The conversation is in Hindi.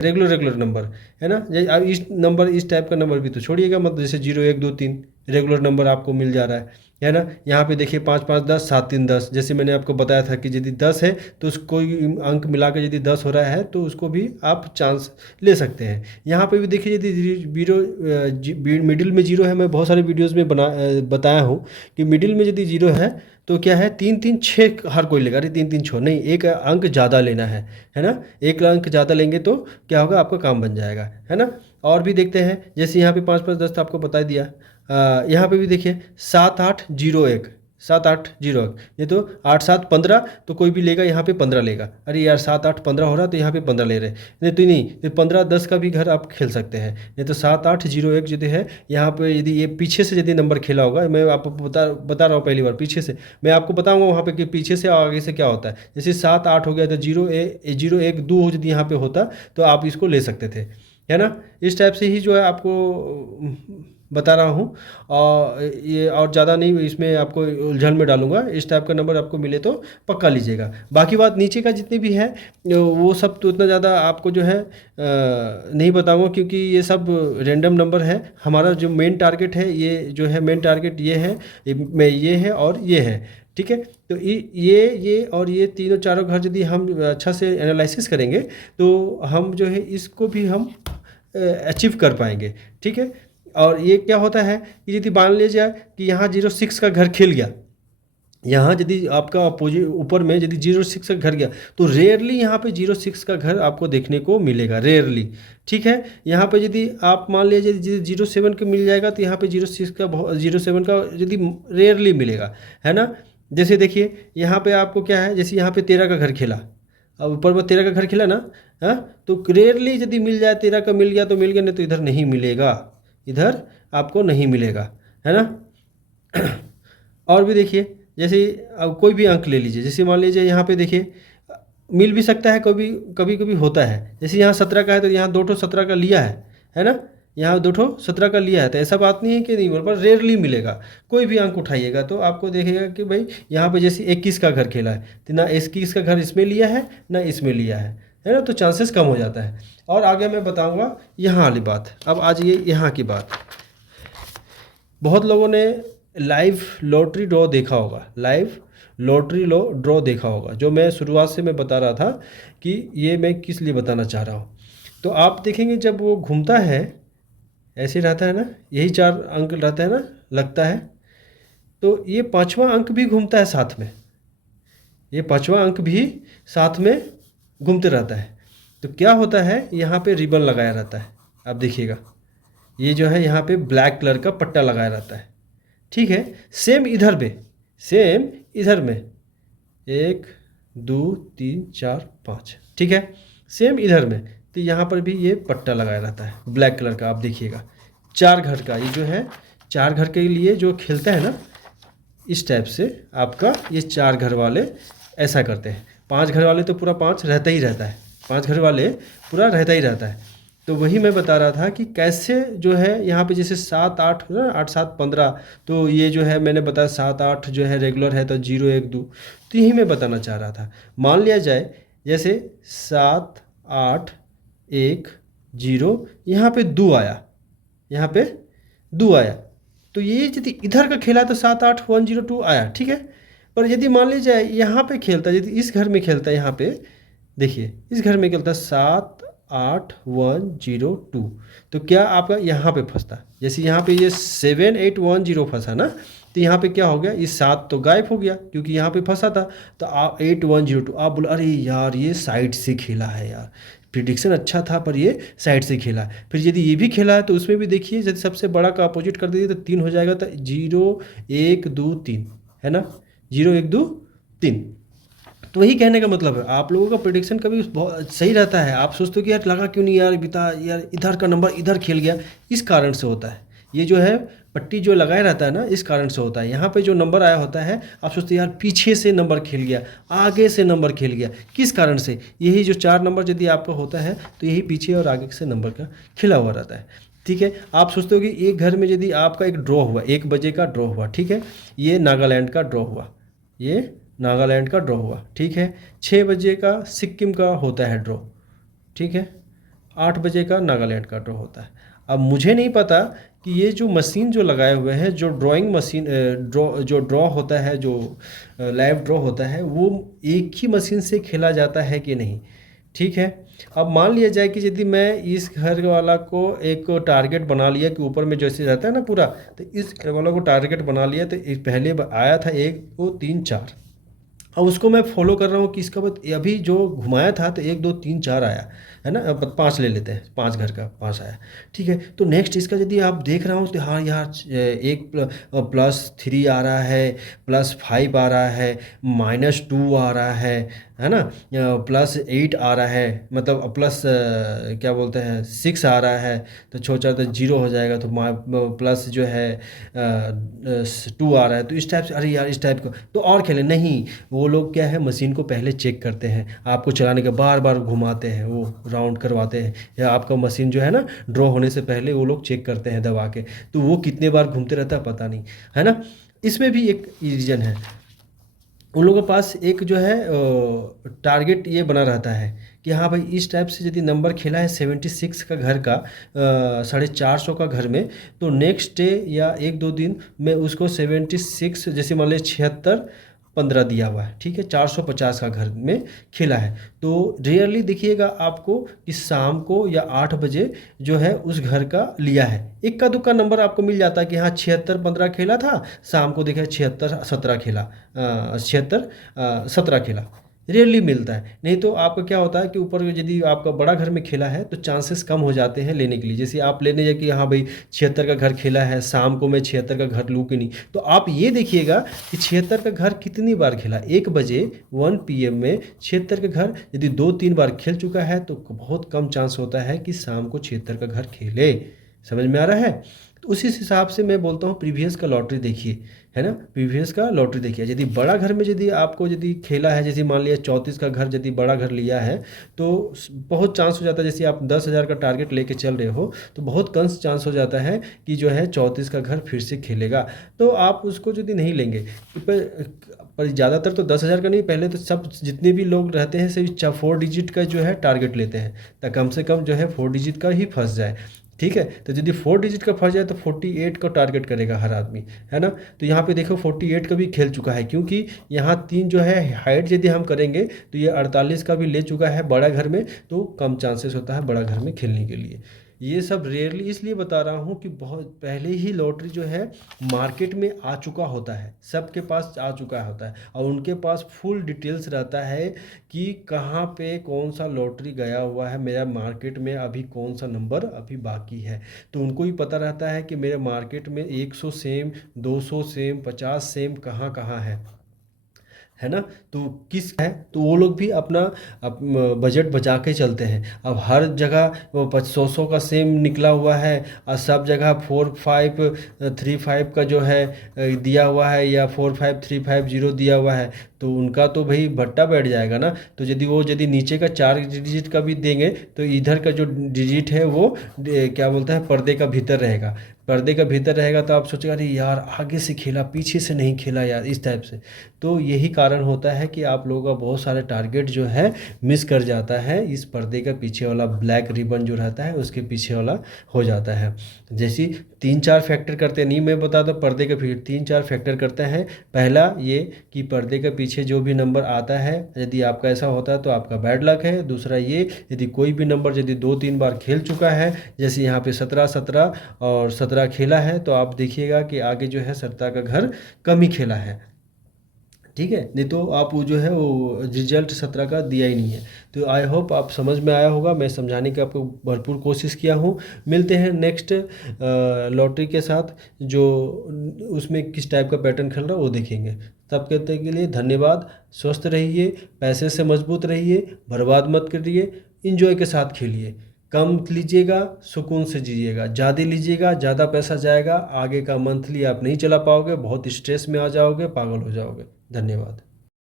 रेगुलर रेगुलर नंबर है ना। अब इस नंबर, इस टाइप का नंबर भी तो छोड़िएगा, मतलब जैसे 0 1 2 3 रेगुलर नंबर आपको मिल जा रहा है ना। यहाँ पे देखिए 5 5 10 7 3 10, जैसे मैंने आपको बताया था कि यदि 10 है तो उसको कोई अंक मिला के यदि 10 हो रहा है तो उसको भी आप चांस ले सकते हैं। यहाँ पे भी देखिए यदि मिडिल में 0 है, मैं बहुत सारे वीडियोज़ में बताया हूँ कि मिडिल में यदि 0 है तो क्या है, 3 3 6 हर कोई लेगा। अरे 3 3 6 नहीं, एक अंक ज़्यादा लेना है ना। एक अंक ज़्यादा लेंगे तो क्या होगा, आपका काम बन जाएगा, है ना। और भी देखते हैं, जैसे यहाँ पे 5 5 10 तो आपको बता दिया। यहाँ पे भी देखिए 7 8 0 1, 7 8 0 1, ये तो 8 7 15, तो कोई भी लेगा यहाँ पे 15 लेगा। अरे यार 7 8 15 हो रहा तो यहाँ पे 15 ले रहे, नहीं तो नहीं, तो 15 10 का भी घर आप खेल सकते हैं। नहीं तो 7 8 0 1 यदि है यहाँ पे, यदि ये पीछे से यदि नंबर खेला होगा, मैं आपको बता रहा हूँ पहली बार पीछे से, मैं आपको बताऊँगा वहाँ पे कि पीछे से और आगे से क्या होता है। जैसे 7 8 हो गया तो 0 1 2 यदि यहाँ पे होता तो आप इसको ले सकते थे, है ना। इस टाइप से ही जो है आपको बता रहा हूँ, और ये और ज़्यादा नहीं इसमें आपको उलझन में डालूंगा। इस टाइप का नंबर आपको मिले तो पक्का लीजिएगा। बाकी बात नीचे का जितने भी है वो सब तो उतना ज़्यादा आपको जो है नहीं बताऊंगा, क्योंकि ये सब रैंडम नंबर है। हमारा जो मेन टारगेट है, ये जो है मेन टारगेट ये है, ये है और ये है, ठीक है। तो ये और ये तीनों चारों घर यदि हम अच्छा से एनालिसिस करेंगे तो हम जो है इसको भी हम अचीव कर पाएंगे, ठीक है। और ये क्या होता है कि यदि मान लीजिए कि यहाँ 06 का घर खेल गया, यहाँ यदि आपका अपोजिट ऊपर में यदि 06 का घर गया तो रेयरली यहाँ पे 06 का घर आपको देखने को मिलेगा, रेयरली, ठीक है। यहाँ पे यदि आप मान लीजिए यदि 07 का मिल जाएगा तो यहाँ पे 06 का 07 का यदि रेयरली मिलेगा, है ना। जैसे देखिए यहाँ पे आपको क्या है, जैसे यहाँ पे 13 का घर खेला, अब ऊपर में 13 का घर खेला ना, हाँ, तो रेयरली यदि मिल जाए 13 का मिल गया तो मिल गया, नहीं तो इधर नहीं मिलेगा, इधर आपको नहीं मिलेगा, है ना। और भी देखिए, जैसे अब कोई भी अंक ले लीजिए, जैसे मान लीजिए यहाँ पे देखिए मिल भी सकता है, कभी कभी कभी होता है। जैसे यहाँ 17 का है तो यहाँ 2 ठो 17 का लिया है ना। यहाँ 2 ठो 17 का लिया है, तो ऐसा बात नहीं है कि नहीं मिल, पर रेयरली मिलेगा। कोई भी अंक उठाइएगा तो आपको देखेगा कि भाई यहाँ पे जैसे 21 का घर खेला है तो ना 21 का घर इसमें लिया है ना इसमें लिया है ना, तो चांसेस कम हो जाता है। और आगे मैं बताऊँगा यहाँ वाली बात। अब आ जाइए यहाँ की बात। बहुत लोगों ने लाइव लॉटरी ड्रॉ देखा होगा, लाइव लॉटरी ड्रॉ देखा होगा, जो मैं शुरुआत से मैं बता रहा था कि ये मैं किस लिए बताना चाह रहा हूँ। तो आप देखेंगे जब वो घूमता है ऐसे रहता है ना, यही 4 अंक रहता है ना, लगता है, तो ये 5वां अंक भी घूमता है साथ में, ये 5वां अंक भी साथ में घूमते रहता है। तो क्या होता है, यहाँ पे रिबन लगाया रहता है, आप देखिएगा ये जो है यहाँ पे ब्लैक कलर का पट्टा लगाया रहता है, ठीक है। सेम इधर में, सेम इधर में 1 2 3 4 5, ठीक है, सेम इधर में, तो यहाँ पर भी ये पट्टा लगाया रहता है ब्लैक कलर का। आप देखिएगा 4 घर का, ये जो है 4 घर के लिए जो खेलता है ना, इस टाइप से आपका ये 4 घर वाले ऐसा करते हैं। 5 घर वाले तो पूरा 5 रहता ही रहता है, 5 घर वाले पूरा रहता ही रहता है। तो वही मैं बता रहा था कि कैसे जो है यहाँ पे जैसे 7 8 ना, 8 7 15, तो ये जो है मैंने बताया 7 8 जो है रेगुलर है, तो 0 1 2, तो यही मैं बताना चाह रहा था। मान लिया जाए जैसे 7 8 1 0, यहाँ पे 2 आया, यहाँ पे 2 आया, तो ये यदि इधर का खेला तो 7 8 1 0 2 आया, ठीक है। पर यदि मान लीजिए यहाँ पे खेलता, यदि इस घर में खेलता है, यहाँ पे देखिए इस घर में खेलता 7 8 1 0 2, तो क्या आपका यहाँ पे फंसता, जैसे यहाँ पे ये 7 8 1 0 फंसा ना, तो यहाँ पे क्या हो गया, ये 7 तो गायब हो गया क्योंकि यहाँ पे फंसा था। तो आप 8 1 0 2, आप बोले अरे यार ये साइड से खेला है यार, प्रिडिक्शन अच्छा था पर ये साइड से खेला है। फिर यदि ये भी खेला है तो उसमें भी देखिए यदि सबसे बड़ा का अपोजिट कर दीजिए तो 3 हो जाएगा, तो 0 1 2 3, है ना, 0 1 2 3। तो वही कहने का मतलब है, आप लोगों का प्रेडिक्शन कभी बहुत सही रहता है। आप सोचते हो कि यार लगा क्यों नहीं यार, बिता यार इधर का नंबर इधर खेल गया, इस कारण से होता है। ये जो है पट्टी जो लगाया रहता है ना, इस कारण से होता है। यहाँ पे जो नंबर आया होता है आप सोचते यार पीछे से नंबर खेल गया, आगे से नंबर खेल गया, किस कारण से, यही जो 4 नंबर यदि आपका होता है तो यही पीछे और आगे से नंबर का खिला हुआ रहता है, ठीक है। आप सोचते हो कि एक घर में यदि आपका एक ड्रॉ हुआ, 1 बजे का ड्रॉ हुआ, ठीक है, ये नागालैंड का ड्रॉ हुआ, ये नागालैंड का ड्रॉ हुआ, ठीक है। 6 बजे का सिक्किम का होता है ड्रॉ, ठीक है, 8 बजे का नागालैंड का ड्रॉ होता है। अब मुझे नहीं पता कि ये जो मशीन जो लगाए हुए हैं, जो ड्राइंग मशीन ड्रॉ होता है, जो लाइव ड्रॉ होता है, वो एक ही मशीन से खेला जाता है कि नहीं। ठीक है, अब मान लिया जाए कि यदि मैं इस घर वाला को एक टारगेट बना लिया कि ऊपर में जैसे रहता है ना पूरा, तो इस घर वाला को टारगेट बना लिया, तो पहले आया था 1 2 3 4। अब उसको मैं फॉलो कर रहा हूँ कि इसका बाद अभी जो घुमाया था तो 1 2 3 4 आया है ना। अब 5 ले लेते हैं, 5 घर का 5 आया। ठीक है, तो नेक्स्ट इसका यदि आप देख रहा हूँ तो हाँ यार, एक +3 आ रहा है, +5 आ रहा है, -2 आ रहा है ना, +8 आ रहा है, मतलब प्लस क्या बोलते हैं 6 आ रहा है, तो छोटा तो 0 हो जाएगा, तो प्लस जो है 2 आ रहा है। तो इस टाइप से, अरे यार इस टाइप का तो और खेलें नहीं। वो लोग क्या है, मशीन को पहले चेक करते हैं, आपको चलाने के बार बार घुमाते हैं, वो राउंड करवाते हैं, या आपका मशीन जो है ना ड्रॉ होने से पहले वो लोग चेक करते हैं दबा के, तो वो कितने बार घूमते रहता है पता नहीं, है ना। इसमें भी एक रीज़न है, उन लोगों के पास एक जो है टारगेट ये बना रहता है कि हाँ भाई इस टाइप से यदि नंबर खेला है 76 का घर का, 450 का घर में, तो नेक्स्ट डे या 1 2 दिन में उसको 76, जैसे मान लीजिए 76 15 दिया हुआ है, ठीक है, 450 का घर में खेला है, तो रेयरली देखिएगा आपको कि शाम को या 8 बजे जो है उस घर का लिया है। इक्का दुक्का नंबर आपको मिल जाता है कि हाँ 76 15 खेला था, शाम को देखा 76 17 खेला, 76 17 खेला। रेयरली मिलता है, नहीं तो आपका क्या होता है कि ऊपर यदि आपका बड़ा घर में खेला है तो चांसेस कम हो जाते हैं लेने के लिए। जैसे आप लेने जाए कि हाँ भाई 76 का घर खेला है, शाम को मैं 76 का घर लूँ कि नहीं, तो आप ये देखिएगा कि 76 का घर कितनी बार खेला। 1 बजे 1 PM में 76 का घर यदि 2 3 बार खेल चुका है तो बहुत कम चांस होता है कि शाम को 76 का घर खेले। समझ में आ रहा है। तो उसी हिसाब से मैं बोलता हूँ प्रीवियस का लॉटरी देखिए, है ना, प्रीवियस का लॉटरी देखिए। यदि बड़ा घर में यदि आपको यदि खेला है, जैसे मान लिया 34 का घर यदि बड़ा घर लिया है, तो बहुत चांस हो जाता है, जैसे आप 10,000 का टारगेट लेके चल रहे हो, तो बहुत कम चांस हो जाता है कि जो है 34 का घर फिर से खेलेगा, तो आप उसको यदि नहीं लेंगे। पर ज़्यादातर तो 10,000 का नहीं, पहले तो सब जितने भी लोग रहते हैं सभी 4 डिजिट का जो है टारगेट लेते हैं, ताकि कम से कम जो है 4 डिजिट का ही फंस जाए। ठीक है, तो यदि 4 डिजिट का फंस जाए तो 48 का टारगेट करेगा हर आदमी, है ना। तो यहाँ पे देखो 48 का भी खेल चुका है, क्योंकि यहाँ 3 जो है हाइट यदि हम करेंगे तो ये 48 का भी ले चुका है बड़ा घर में, तो कम चांसेस होता है बड़ा घर में खेलने के लिए। ये सब रेयरली इसलिए बता रहा हूँ कि बहुत पहले ही लॉटरी जो है मार्केट में आ चुका होता है, सबके पास आ चुका होता है, और उनके पास फुल डिटेल्स रहता है कि कहाँ पे कौन सा लॉटरी गया हुआ है, मेरा मार्केट में अभी कौन सा नंबर अभी बाकी है। तो उनको भी पता रहता है कि मेरे मार्केट में 100 सेम, 200 सेम, 50 सेम कहाँ कहाँ है ना। तो किस है, तो वो लोग भी अपना बजट बचा के चलते हैं। अब हर जगह वो 100 का सेम निकला हुआ है, और सब जगह 4535 का जो है दिया हुआ है, या 45350 दिया हुआ है, तो उनका तो भाई भट्टा बैठ जाएगा ना। तो यदि नीचे का 4 डिजिट का भी देंगे, तो इधर का जो डिजिट है वो क्या बोलता है पर्दे का भीतर रहेगा, पर्दे का भीतर रहेगा, तो आप सोचेगा अरे यार आगे से खेला पीछे से नहीं खेला यार, इस टाइप से। तो यही कारण होता है कि आप लोगों का बहुत सारे टारगेट जो है मिस कर जाता है, इस पर्दे का पीछे वाला ब्लैक रिबन जो रहता है उसके पीछे वाला हो जाता है। जैसे 3 4 फैक्टर करते हैं, नहीं मैं बता दूं पर्दे के पीछे 3 4 फैक्टर करते हैं। पहला ये कि पर्दे के पीछे जो भी नंबर आता है, यदि आपका ऐसा होता है तो आपका बैड लक है। दूसरा ये, यदि कोई भी नंबर यदि 2 3 बार खेल चुका है, जैसे यहाँ पे 17 17 और 17 खेला है, तो आप देखिएगा कि आगे जो है 17 का घर कम ही खेला है। ठीक है, नहीं तो आप वो जो है वो रिजल्ट 17 का दिया ही नहीं है। तो आई होप आप समझ में आया होगा, मैं समझाने की आपको भरपूर कोशिश किया हूँ। मिलते हैं नेक्स्ट लॉटरी के साथ, जो उसमें किस टाइप का पैटर्न खेल रहा है वो देखेंगे। तब कहते के लिए धन्यवाद। स्वस्थ रहिए, पैसे से मजबूत रहिए, बर्बाद मत करिए, इंजॉय के साथ खेलिए। कम लीजिएगा, सुकून से जीजिएगा। ज़्यादा लीजिएगा ज़्यादा पैसा जाएगा, आगे का मंथली आप नहीं चला पाओगे, बहुत स्ट्रेस में आ जाओगे, पागल हो जाओगे। धन्यवाद।